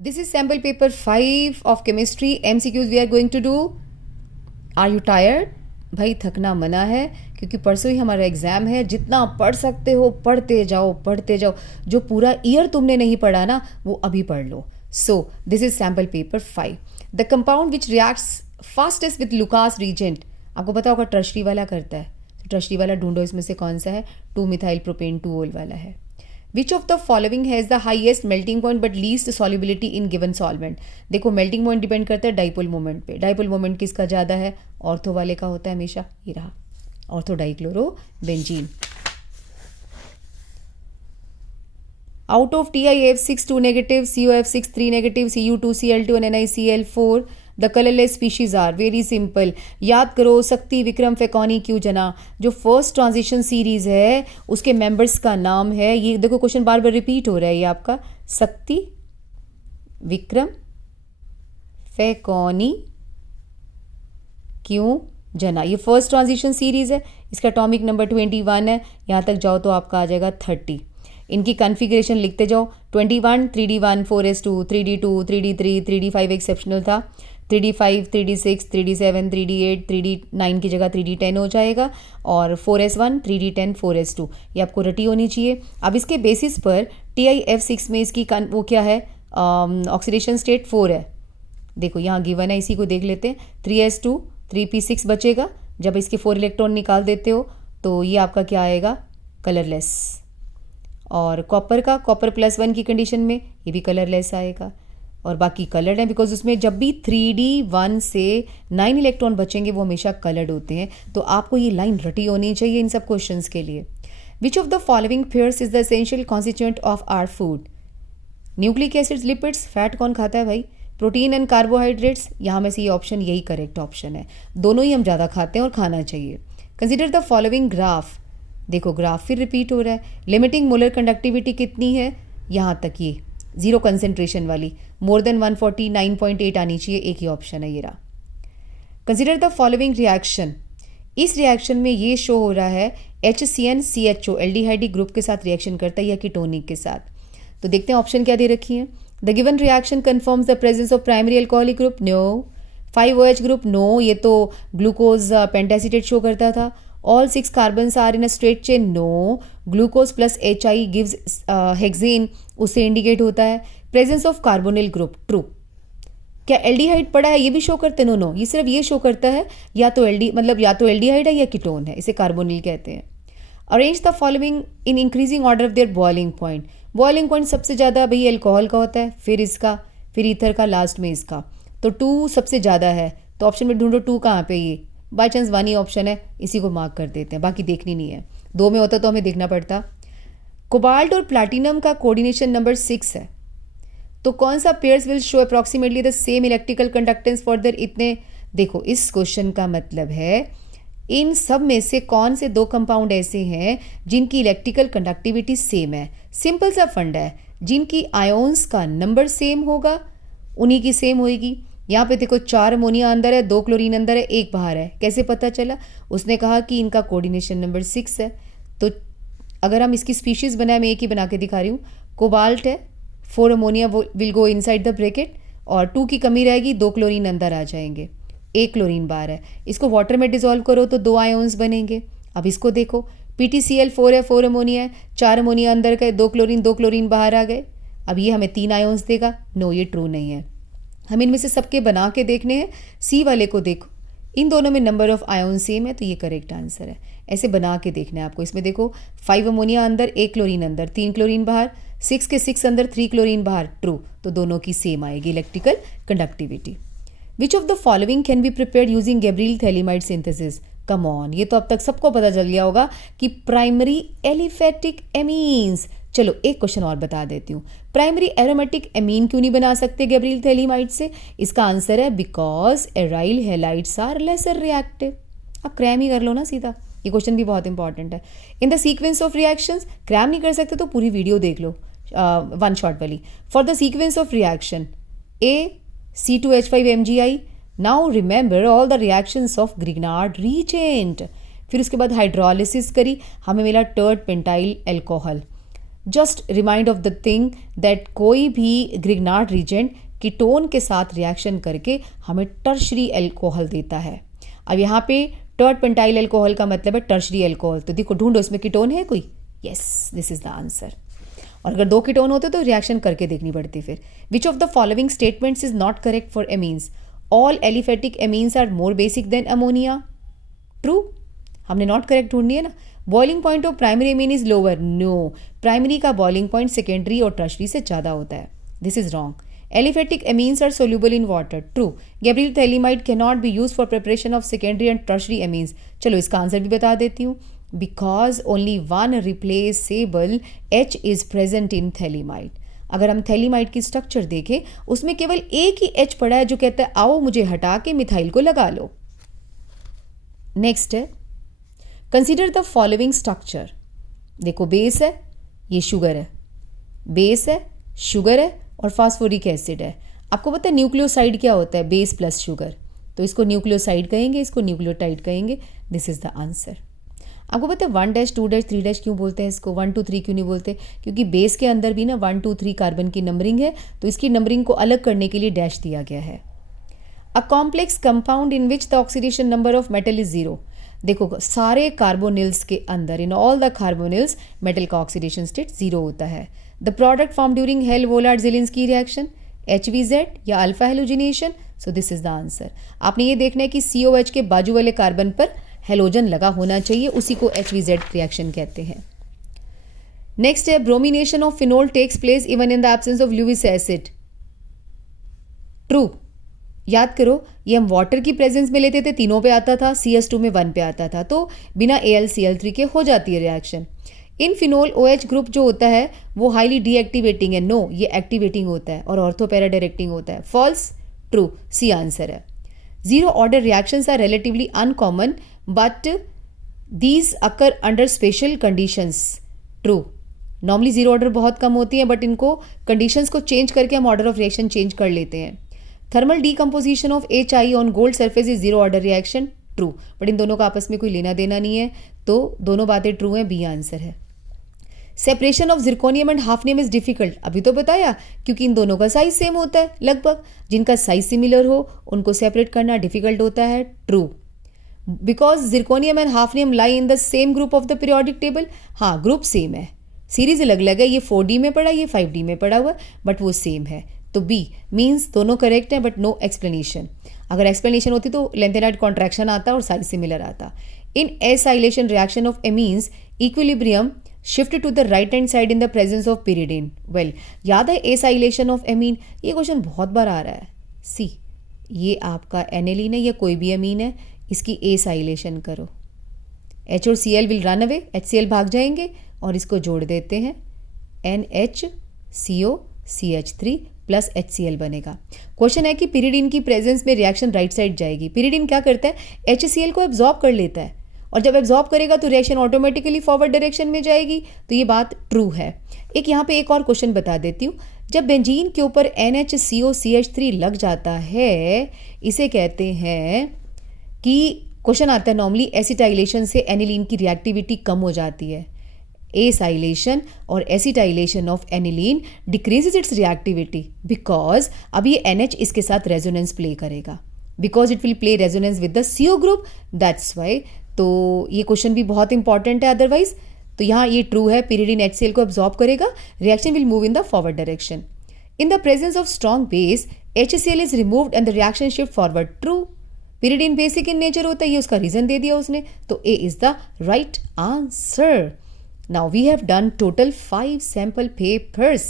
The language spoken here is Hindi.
This is sample paper 5 of chemistry MCQs we are going to do. Are you tired? भाई थकना मना है क्योंकि परसों ही हमारा एग्ज़ाम है. जितना पढ़ सकते हो पढ़ते जाओ पढ़ते जाओ. जो पूरा ईयर तुमने नहीं पढ़ा ना वो अभी पढ़ लो. So this is sample paper 5. The compound which reacts fastest with Lucas reagent. आपको पता होगा टर्शरी वाला करता है. टर्शरी वाला ढूंढो इसमें से कौन सा है. 2-मिथाइल प्रोपेन 2-ओल वाला है. विच of the following has the highest melting point but least solubility in given solvent. देखो मेल्टिंग पॉइंट डिपेंड करता है डाइपोल मोमेंट पे. डाइपोल मोमेंट किसका ज़्यादा है? ऑर्थो वाले का होता है हमेशा. ये रहा ortho dichloro benzene. Out of TiF6 2 negative, COF6 3 negative, Cu2 Cl2 and NiCl4 the colourless species are. Very simple. याद करो शक्ति विक्रम फेकॉनी क्यू जना. जो फर्स्ट ट्रांजिशन सीरीज है उसके मेंबर्स का नाम है ये. देखो क्वेश्चन बार बार रिपीट हो रहा है ये आपका. शक्ति विक्रम फेकॉनी क्यू जना. ये फर्स्ट ट्रांजिशन सीरीज है. इसका एटॉमिक नंबर 21 है. यहाँ तक जाओ तो आपका आ जाएगा 30. इनकी कॉन्फ़िगरेशन लिखते जाओ. 21 3D1 4s2 3D2 3D3 3D5 exceptional था. 3D5 3D6 3D7 3D8 3D9 की जगह 3D10 हो जाएगा. और 4s1 3D10 4s2 ये आपको रटी होनी चाहिए. अब इसके बेसिस पर TiF6 में इसकी वो क्या है ऑक्सीडेशन स्टेट 4 है. देखो यहाँ गिवन है इसी को देख लेते हैं. 3s2 3p6 बचेगा. जब इसके 4 इलेक्ट्रॉन निकाल देते हो तो ये आपका क्या आएगा कलरलेस. और कॉपर का कॉपर +1 की कंडीशन में ये भी कलरलेस आएगा. और बाकी कलर्ड हैं बिकॉज उसमें जब भी 3D1 से 9 इलेक्ट्रॉन बचेंगे वो हमेशा कलर्ड होते हैं. तो आपको ये लाइन रटी होनी चाहिए इन सब क्वेश्चंस के लिए. Which of the following pairs is the essential constituent of our food. Nucleic acids lipids. Fat कौन खाता है भाई? Protein and carbohydrates. यहाँ में से ये ऑप्शन यही करेक्ट ऑप्शन है. दोनों ही हम ज़्यादा खाते हैं और खाना चाहिए. Consider the following graph. देखो ग्राफ फिर रिपीट हो रहा है. लिमिटिंग मोलर कंडक्टिविटी कितनी है? यहाँ तक ये 0 कंसेंट्रेशन वाली. मोर देन 140 9.8 आनी चाहिए. एक ही ऑप्शन है ये रहा. Consider the following reaction. इस रिएक्शन में ये शो हो रहा है HCnCHO एल्डिहाइड ग्रुप के साथ रिएक्शन करता है या कीटोनिक के साथ. तो देखते हैं ऑप्शन क्या दे रखी है. The given reaction confirms the presence of primary alcoholic group. No. 5OH group. No. ये तो ग्लूकोज पेंटासीटेट शो करता था. All 6 carbons are in a straight chain. No. Glucose plus HI gives hexane. उससे इंडिकेट होता है. Presence of carbonyl group. True. क्या एल्डिहाइड पड़ा है ये भी शो करते? नो. ये सिर्फ ये शो करता है या तो या तो एल्डिहाइड है या कीटोन है. इसे कार्बोनिल कहते हैं. Arrange the following in increasing order of their boiling point. Boiling point सबसे ज़्यादा भाई एल्कोहल का होता है, फिर इसका, फिर ईथर का, लास्ट में इसका. तो 2 सबसे ज़्यादा है. तो ऑप्शन में ढूंढो 2 कहाँ पे. ये बाई चांस 1 ही ऑप्शन है. इसी को मार्क कर देते हैं. बाकी देखनी नहीं है. 2 में होता तो हमें देखना पड़ता. कोबाल्ट और प्लैटिनम का कोऑर्डिनेशन नंबर 6 है. तो कौन सा pairs will show approximately the same electrical conductance for their इतने. देखो इस क्वेश्चन का मतलब है इन सब में से कौन से 2 कंपाउंड ऐसे हैं जिनकी इलेक्ट्रिकल कंडक्टिविटी सेम है. सिंपल सा फंडा है. जिनकी आयोन्स का नंबर सेम होगा उन्हीं की सेम होगी. यहाँ पे देखो 4 अमोनिया अंदर है, 2 क्लोरीन अंदर है, 1 बाहर है. कैसे पता चला? उसने कहा कि इनका कोऑर्डिनेशन नंबर 6 है. तो अगर हम इसकी स्पीशीज बनाए, मैं एक ही बना के दिखा रही हूँ. कोबाल्ट है, 4 ammonia will go inside the bracket और 2 की कमी रहेगी, 2 क्लोरीन अंदर आ जाएंगे, 1 क्लोरीन बाहर है. इसको वाटर में डिजोल्व करो तो 2 आयोन्स बनेंगे. अब इसको देखो PTCl4 है, 4 अमोनिया है, 4 अमोनिया अंदर गए, 2 क्लोरीन बाहर आ गए. अब ये हमें 3 आयोन्स देगा. नो, ये ट्रू नहीं है. हम इनमें से सबके बना के देखने हैं. सी वाले को देखो, इन दोनों में नंबर ऑफ आयोन सेम है तो ये करेक्ट आंसर है. ऐसे बना के देखना है आपको. इसमें देखो 5 अमोनिया अंदर, 1 क्लोरीन अंदर, 3 क्लोरीन बाहर, 6 के 6 अंदर, 3 क्लोरीन बाहर. ट्रू. तो दोनों की सेम आएगी electrical conductivity. Which of the following can be prepared using Gabriel phthalimide synthesis. Come on, ये तो अब तक सबको पता चल गया होगा कि प्राइमरी एलिफेटिक एमीन्स. चलो एक क्वेश्चन और बता देती हूँ. प्राइमरी एरोमेटिक एमीन क्यों नहीं बना सकते गैब्रियल थैलीमाइड से? इसका आंसर है because aryl halides are lesser reactive. आप क्रैम ही कर लो ना सीधा. ये क्वेश्चन भी बहुत इंपॉर्टेंट है. In the sequence of reactions cram नहीं कर सकते तो पूरी वीडियो देख लो, 1 शॉट वाली. For the sequence of reaction C2H5MgI. Now remember all the reactions of Grignard reagent. फिर उसके बाद हाइड्रोलिसिस करी, हमें मिला tert pentyl alcohol. Just remind of the thing that कोई भी ग्रिग्नार्ड रीजेंट कीटोन के साथ रिएक्शन करके हमें टर्शरी एल्कोहल देता है। अब यहाँ पे टर्ड पेंटाइल एल्कोहल का मतलब है टर्शरी एल्कोहल। तो देखो ढूंढो इसमें कीटोन है कोई? Yes, this is the answer. और अगर 2 कीटोन होते तो रिएक्शन करके देखनी पड़ती फिर। Which of the following statements is not correct for amines? All aliphatic amines are more basic than ammonia. True, हमने नॉट करेक्ट ढूंढनी है ना। Boiling point of primary amine is lower. No, primary का बॉइलिंग पॉइंट सेकेंडरी और टर्शरी से ज़्यादा होता है। This is wrong. Aliphatic amines are soluble in water. True. Gabriel thalidomide cannot be used for preparation of secondary and tertiary amines. चलो इसका आंसर भी बता देती हूँ। Because only one replaceable H is present in thalidomide. अगर हम थैलीमाइड की स्ट्रक्चर देखें उसमें केवल एक ही H पड़ा है जो कहता है आओ मुझे हटा के मिथाइल को लगा लो। नेक्स्ट है कंसिडर द फॉलोइंग स्ट्रक्चर। देखो बेस है, ये शुगर है, बेस है, शुगर है और फास्फोरिक एसिड है। आपको पता है न्यूक्लियोसाइड क्या होता है? Base plus sugar. तो इसको न्यूक्लियोसाइड कहेंगे, इसको न्यूक्लियोटाइड कहेंगे। This is the answer. आपको पता है 1 2 3 क्यों बोलते हैं इसको? 1 2 3 क्यों नहीं बोलते? क्योंकि बेस के अंदर भी ना 1 2 3 कार्बन की नंबरिंग है, तो इसकी नंबरिंग को अलग करने के लिए डैश दिया गया है। A complex compound in which the oxidation number of metal is 0। देखो सारे कार्बोनिल्स के अंदर, in all the carbonyls, metal का ऑक्सीडेशन स्टेट 0 होता है। The product form during Hell Volhard Zelinsky reaction HVZ या alpha halogenation. So this is the answer. आपने ये देखना है कि COH के बाजू वाले कार्बन पर हेलोजन लगा होना चाहिए, उसी को HVZ रिएक्शन कहते हैं। नेक्स्ट है bromination of phenol takes place even in the absence of Lewis acid. True. याद करो ये हम वाटर की प्रेजेंस में लेते थे, तीनों पे आता था, CS2 में 1 पे आता था, तो बिना AlCl3 के हो जाती है रिएक्शन। इन फिनोल OH ग्रुप जो होता है वो हाईली डीएक्टिवेटिंग है। नो, ये एक्टिवेटिंग होता है और ऑर्थो पैरा डायरेक्टिंग होता है। फॉल्स। ट्रू, सी आंसर है। 0 order reactions are relatively uncommon but these occur under special conditions. True, normally 0 order बहुत कम होती है बट इनको कंडीशंस को चेंज करके हम ऑर्डर ऑफ रिएक्शन चेंज कर लेते हैं। Thermal decomposition of HI on gold surface is 0 order reaction. True, but in दोनों का आपस में कोई लेना देना नहीं है, तो दोनों बातें ट्रू हैं, बी आंसर है। Separation of zirconium and hafnium is difficult. अभी तो बताया, क्योंकि इन दोनों का साइज सेम होता है लगभग। जिनका साइज सिमिलर हो उनको सेपरेट करना डिफिकल्ट होता है। True, because zirconium and hafnium lie in the same group of the periodic table. हाँ, ग्रुप सेम है, सीरीज अलग अलग है, ये 4D में पड़ा, ये 5D में पड़ा हुआ, बट वो सेम है। तो बी मीन्स दोनों करेक्ट है बट नो एक्सप्लेनेशन। अगर एक्सप्लेनेशन होती तो लेंथेनाइड कॉन्ट्रैक्शन आता और साइज सिमिलर आता। In acylation reaction of amines equilibrium shift to the right hand side in the presence of pyridine। Well, याद है एसाइलेशन ऑफ एमीन? ये क्वेश्चन बहुत बार आ रहा है। सी, ये आपका एनिलीन है या कोई भी अमीन है, इसकी एसाइलेशन करो। H और Cl will run away, HCl भाग जाएंगे और इसको जोड़ देते हैं, NHCOCH3 प्लस HCl बनेगा। क्वेश्चन है कि pyridine की प्रेजेंस में रिएक्शन राइट साइड जाएगी। pyridine क्या करता है? HCl को एब्जॉर्ब कर लेता है और जब एब्जॉर्ब करेगा तो रिएक्शन ऑटोमेटिकली फॉरवर्ड डायरेक्शन में जाएगी, तो ये बात ट्रू है। एक यहाँ पे एक और क्वेश्चन बता देती हूँ। जब बेंजीन के ऊपर NHCOCH3 लग जाता है, इसे कहते हैं कि क्वेश्चन आता है नॉर्मली एसिटाइलेशन से एनिलीन की रिएक्टिविटी कम हो जाती है। एसाइलेशन और acetylation of aniline decreases it's reactivity because अब ये NH इसके साथ रेजोनेंस प्ले करेगा, because it will play resonance with the CO group, that's why. तो ये क्वेश्चन भी बहुत इंपॉर्टेंट है अदरवाइज। तो यहाँ ये ट्रू है, pyridine HCl को एब्जॉर्ब करेगा, reaction will move in the forward direction. In the presence of strong base HCl is removed and the reaction shift forward. True, pyridine basic in nature होता है, ये उसका रीजन दे दिया उसने, तो A is the right answer. Now we have done total 5 sample papers.